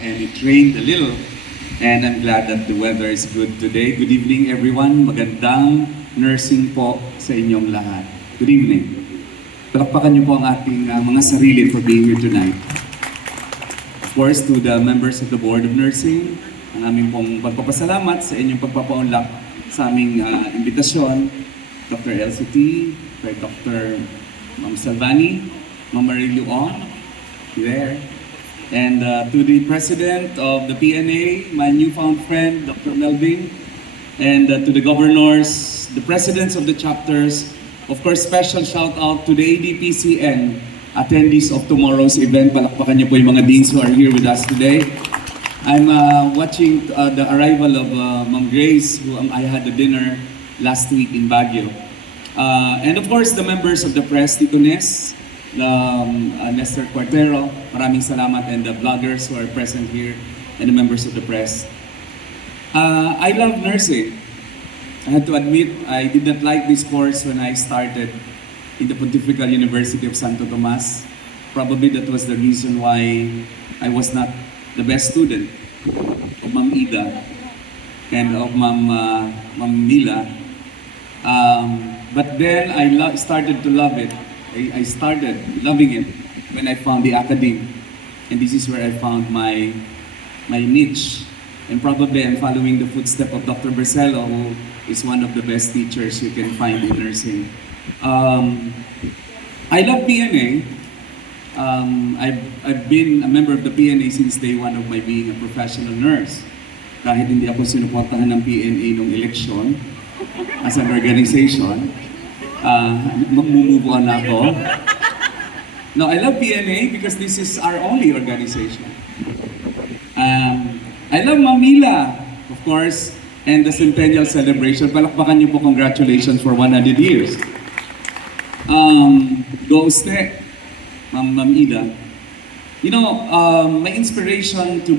and it rained a little. And I'm glad that the weather is good today. Good evening, everyone. Magandang nursing po sa inyong lahat. Good evening. Palakpakan niyo po ang ating mga sarili for being here tonight. Of course, to the members of the Board of Nursing, ang aming pong pagpapasalamat sa inyong pagpapaunlak sa aming imbitasyon. Dr. LCT, kay Dr. Ma'am Salvani, Ma'am Marilu Ong, there. And to the President of the PNA, my newfound friend, Dr. Melvin, and to the governors, the presidents of the chapters, of course, special shout out to the ADPCN attendees of tomorrow's event. Palakpakan niyo po yung mga deans who are here with us today. I'm watching the arrival of Ma'am Grace, who I had a dinner last week in Baguio. And of course, the members of the press, Tito Nes, Nestor Cuartero, maraming salamat, and the bloggers who are present here, and the members of the press. I love nursing. I had to admit, I did not like this course when I started in the Pontifical University of Santo Tomas. Probably that was the reason why I was not the best student of Ma'am Ida and of Ma'am Mila. But then I started to love it. I started loving it when I found the academe. And this is where I found my niche. And probably I'm following the footsteps of Dr. Bercelo, who is one of the best teachers you can find in nursing. I love PNA. I've been a member of the PNA since day one of my being a professional nurse. Kahit hindi ako sinuportahan ng PNA nung eleksyon, as an organization, mag-move on ako. No, I love PNA because this is our only organization. I love Mamila, of course, and the centennial celebration. Palakpakan niyo po, congratulations for 100 years. Go Ste, Ma'am Ida. You know, my inspiration to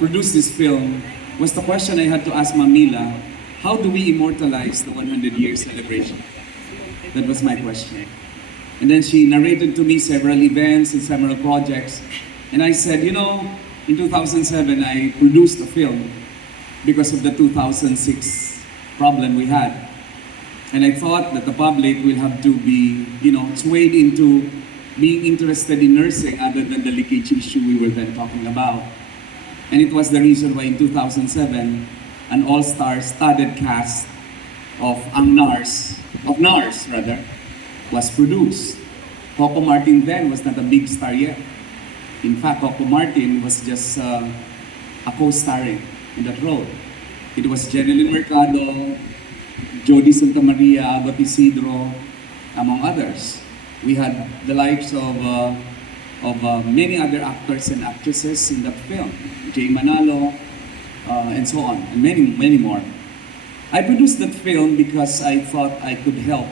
produce this film was the question I had to ask Mamila: how do we immortalize the 100-year celebration? That was my question. And then she narrated to me several events and several projects. And I said, you know, in 2007, I produced a film because of the 2006 problem we had. And I thought that the public will have to be, you know, swayed into being interested in nursing other than the leakage issue we were then talking about. And it was the reason why in 2007, an all-star studded cast of NARS was produced. Coco Martin then was not a big star yet. In fact, Coco Martin was just a co-starring in that role. It was Jeneline Mercado, Jody Santa Maria, Agot Isidro, among others. We had the likes of many other actors and actresses in that film. Jay Manalo, and so on, and many, many more. I produced that film because I thought I could help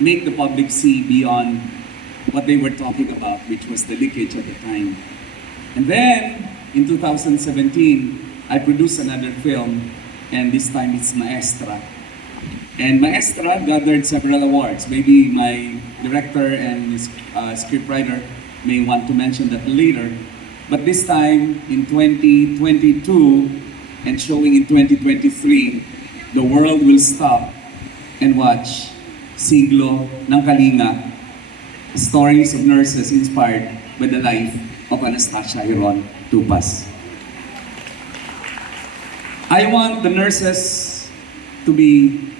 make the public see beyond what they were talking about, which was the leakage at the time. And then, in 2017, I produced another film, and this time it's Maestra. And Maestra gathered several awards. Maybe my director and scriptwriter may want to mention that later. But this time, in 2022, and showing in 2023, the world will stop and watch SIGLO ng KALINGA, stories of nurses inspired by the life of Anastasia Hiron Tupas. I want the nurses to dream,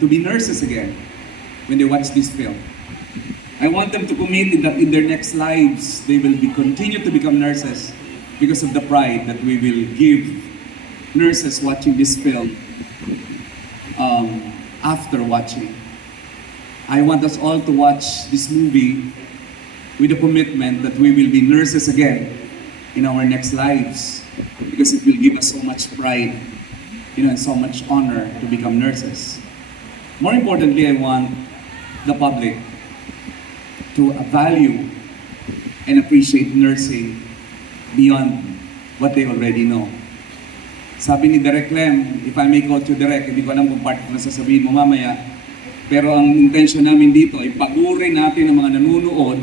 to be nurses again when they watch this film. I want them to commit that in their next lives, they will continue to become nurses because of the pride that we will give nurses watching this film after watching. I want us all to watch this movie with the commitment that we will be nurses again in our next lives because it will give us so much pride, and so much honor to become nurses. More importantly, I want the public to value and appreciate nursing beyond what they already know. Sabi ni Direk Lem, if I may quote you, Direk, hindi ko alam kung part na sasabihin mo mamaya, pero ang intention namin dito ay pagurin natin ang mga nanunood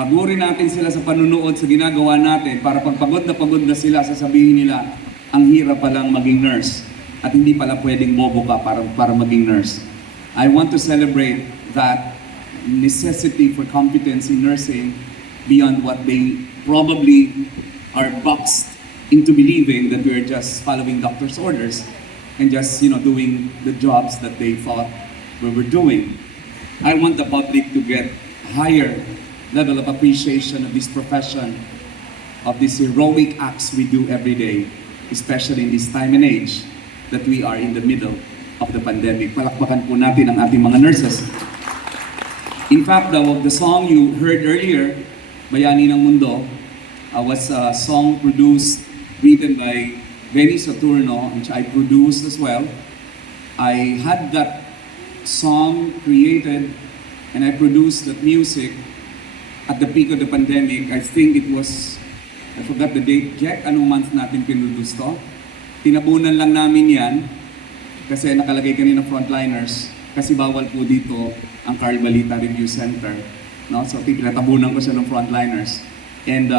Pagurin natin sila sa panunood sa ginagawa natin para pag pagod na sila, sasabihin nila, ang hirap palang maging nurse at hindi pala pwedeng bobo ka para maging nurse. I want to celebrate that necessity for competence in nursing beyond what they probably are boxed into believing that we're just following doctor's orders and just, doing the jobs that they thought we were doing. I want the public to get higher level of appreciation of this profession, of these heroic acts we do every day, especially in this time and age that we are in the middle of the pandemic. Palakpakan po natin ang ating mga nurses. In fact, the song you heard earlier, Bayani ng Mundo, was a song produced, written by Benny Saturno, which I produced as well. I had that song created and I produced that music at the peak of the pandemic. I think it was, I forgot the date, Jack, anong month natin pinuduce to? Tinabunan lang namin yan kasi nakalagay kanina frontliners kasi bawal po dito ang BALITA Review Center. No? So tinatabunan ko siya ng frontliners. And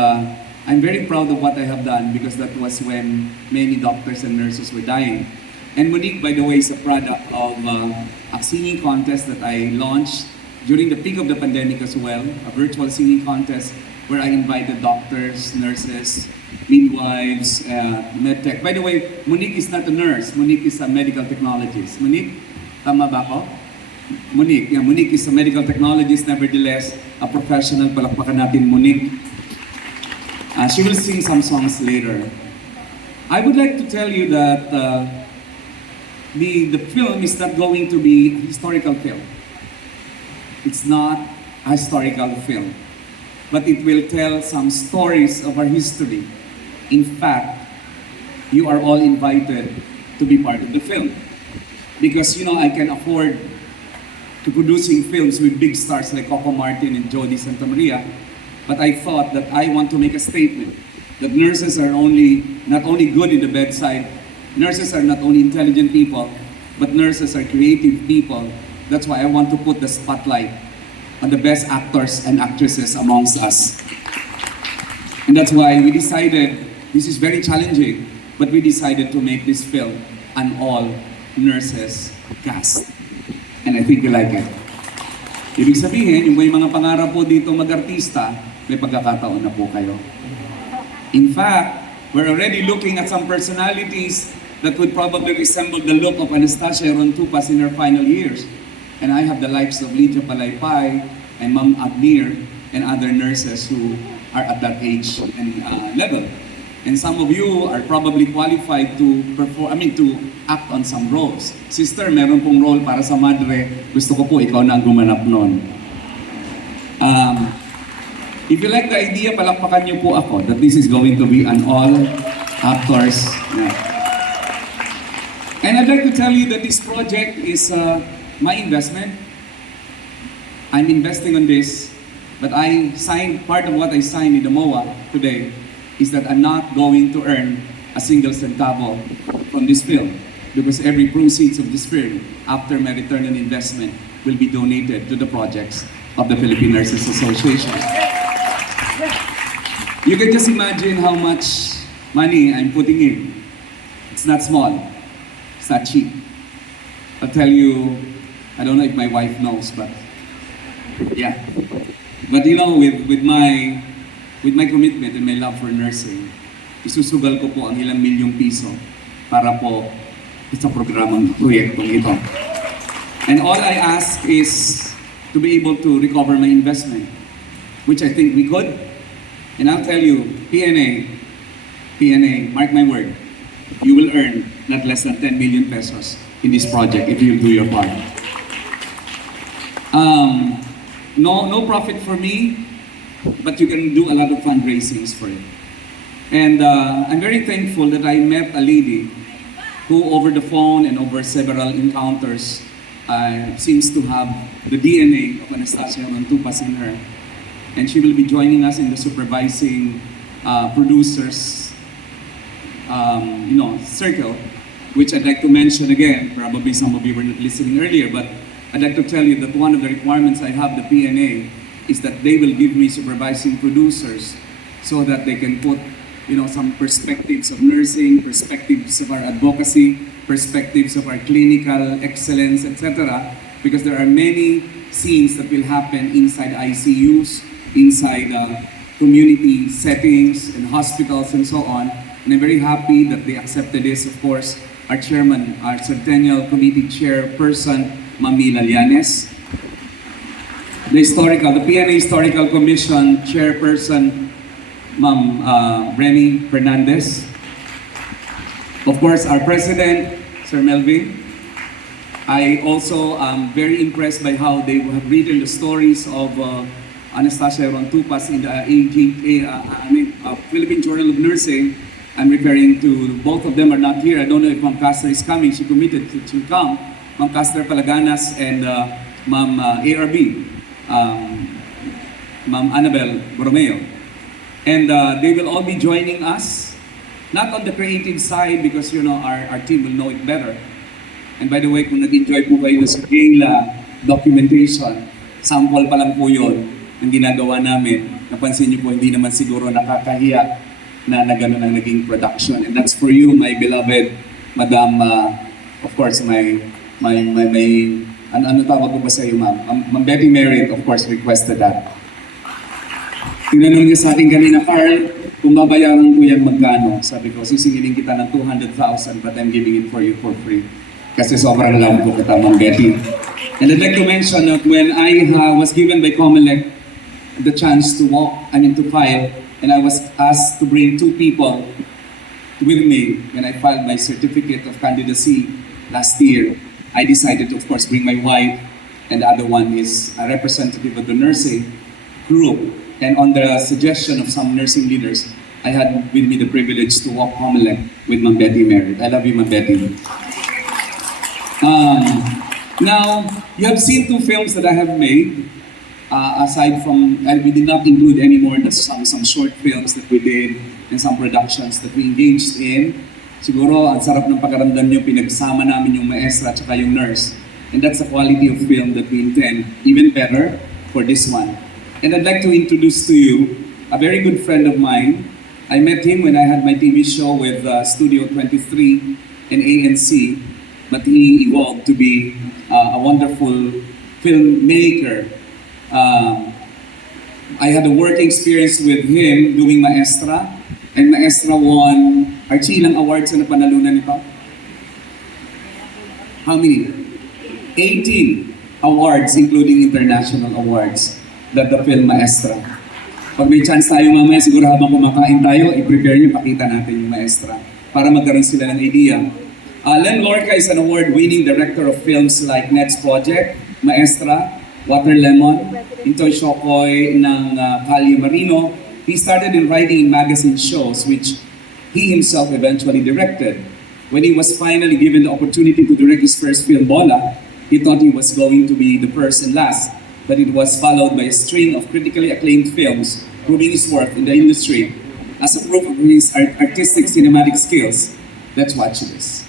I'm very proud of what I have done because that was when many doctors and nurses were dying. And Monique, by the way, is a product of a singing contest that I launched during the peak of the pandemic as well, a virtual singing contest where I invited doctors, nurses, midwives, medtech. By the way, Monique is not a nurse. Monique is a medical technologist. Monique, tama ba ako? Monique is a medical technologist, nevertheless, a professional. Palakpakan natin, Monique. She will sing some songs later. I would like to tell you that the film is not going to be a historical film. It's not a historical film, but it will tell some stories of our history. In fact, you are all invited to be part of the film. Because, I can afford to producing films with big stars like Coco Martin and Jody Santa Maria, but I thought that I want to make a statement that nurses are not only good in the bedside, nurses are not only intelligent people, but nurses are creative people. That's why I want to put the spotlight on the best actors and actresses amongst us. And that's why we decided, this is very challenging, but we decided to make this film an all nurses cast. And I think you like it. Ibig sabihin, yung may mga pangarap po dito mag-artista, may pagkakataon na po kayo. In fact, we're already looking at some personalities that would probably resemble the look of Anastasia Rontupas in her final years. And I have the likes of Lydia Palaypay and Ma'am Agnir and other nurses who are at that age and level. And some of you are probably qualified to to act on some roles. Sister, meron pong role para sa madre. Gusto ko po ikaw na ang gumanap nun. If you like the idea, palakpakan niyo po ako that this is going to be an all actors. And I'd like to tell you that this project is my investment. I'm investing on this, but part of what I signed in the MOA today is that I'm not going to earn a single centavo from this film because every proceeds of this film, after my return on investment, will be donated to the projects of the Philippine Nurses Association. You can just imagine how much money I'm putting in. It's not small. It's not cheap. I'll tell you, I don't know if my wife knows, but yeah. But with my commitment and my love for nursing, isusugal ko po ang ilang milyong piso para po sa programang proyektong ito. And all I ask is to be able to recover my investment, which I think we could. And I'll tell you, PNA, mark my word, you will earn not less than 10 million pesos in this project if you do your part. No profit for me, but you can do a lot of fundraisings for it. And I'm very thankful that I met a lady who over the phone and over several encounters seems to have the DNA of Anastasia Rontupas in her. And she will be joining us in the supervising producers circle, which I'd like to mention again. Probably some of you were not listening earlier, but I'd like to tell you that one of the requirements I have the PNA is that they will give me supervising producers so that they can put, some perspectives of nursing, perspectives of our advocacy, perspectives of our clinical excellence, etc. Because there are many scenes that will happen inside ICUs, inside community settings and hospitals and so on. And I'm very happy that they accepted this. Of course, our chairman, our Centennial Committee chairperson, Mami Lalianes. The PNA Historical Commission chairperson, Ma'am Remy Fernandez. Of course, our president, Sir Melvin. I also am very impressed by how they have written the stories of Anastasia Rontupas in the Philippine Journal of Nursing. I'm referring to both of them are not here. I don't know if Ma'am Castor is coming. She committed to come. Ma'am Castor Palaganas and Ma'am ARB, Ma'am Annabel Borromeo. And they will all be joining us, not on the creative side because our team will know it better. And by the way, kung nag-enjoy po kayo sa gala documentation, sample pa lang po yun ang ginagawa namin. Napansin niyo po, hindi naman siguro nakakahiya na gano'n ang naging production. And that's for you, my beloved Madam, of course, ano tawag ko ba sa iyo, ma'am? Ma'am Betty Merritt, of course, requested that. Tinanong niya sa akin kanina, Carl, kung babayaran ko yan magkano? Sabi ko, sisingilin kita ng 200,000 but I'm giving it for you for free. Kasi sobrang love ko kita, Ma'am Betty. And I'd like to mention that when I was given by COMELEC the chance to file, and I was asked to bring 2 people with me when I filed my certificate of candidacy last year, I decided to, of course, bring my wife, and the other one is a representative of the nursing group. And on the suggestion of some nursing leaders, I had with me the privilege to walk COMELEC with Ma'am Betty Merritt. I love you, Ma'am Betty. Now, you have seen 2 films that I have made. Aside from, and we did not include anymore some short films that we did and some productions that we engaged in. Siguro, ang sarap ng pakaramdam nyo, pinagsama namin yung maestra at saka yung nurse. And that's the quality of film that we intend, even better for this one. And I'd like to introduce to you a very good friend of mine. I met him when I had my TV show with Studio 23 and ANC, but he evolved to be a wonderful filmmaker. I had a work experience with him doing Maestra, and Maestra won, Archie, ilang awards na panalunan nito? How many? 18 awards, including international awards, that the film Maestra. Pag may chance tayo mamaya, siguro habang kumakain tayo, i-prepare nyo, pakita natin yung Maestra para magkaroon sila ng idea. Len Lorca is an award-winning director of films like Ned's Project, Maestra, Water Lemon, Intoy Shokoy ng Calle Marino. He started in writing in magazine shows, which he himself eventually directed. When he was finally given the opportunity to direct his first film, Bola, he thought he was going to be the first and last, but it was followed by a string of critically acclaimed films, proving his worth in the industry as a proof of his artistic cinematic skills. Let's watch this.